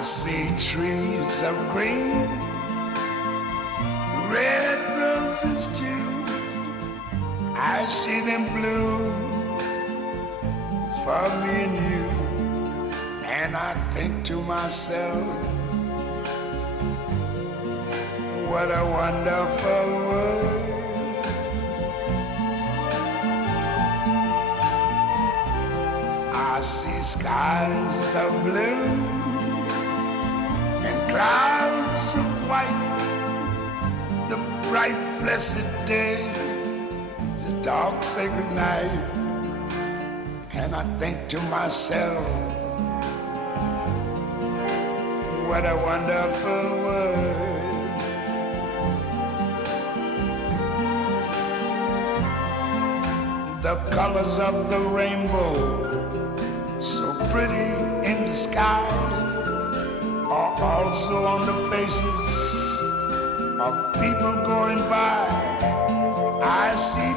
I see trees of green, red roses too. I see them bloom for me and you. And I think to myself, what a wonderful world. I see skies of blue and clouds of white, the bright blessed day, the dark sacred night. And I think to myself, what a wonderful world. The colors of the rainbow, so pretty in the sky, are also on the faces of people going by. I see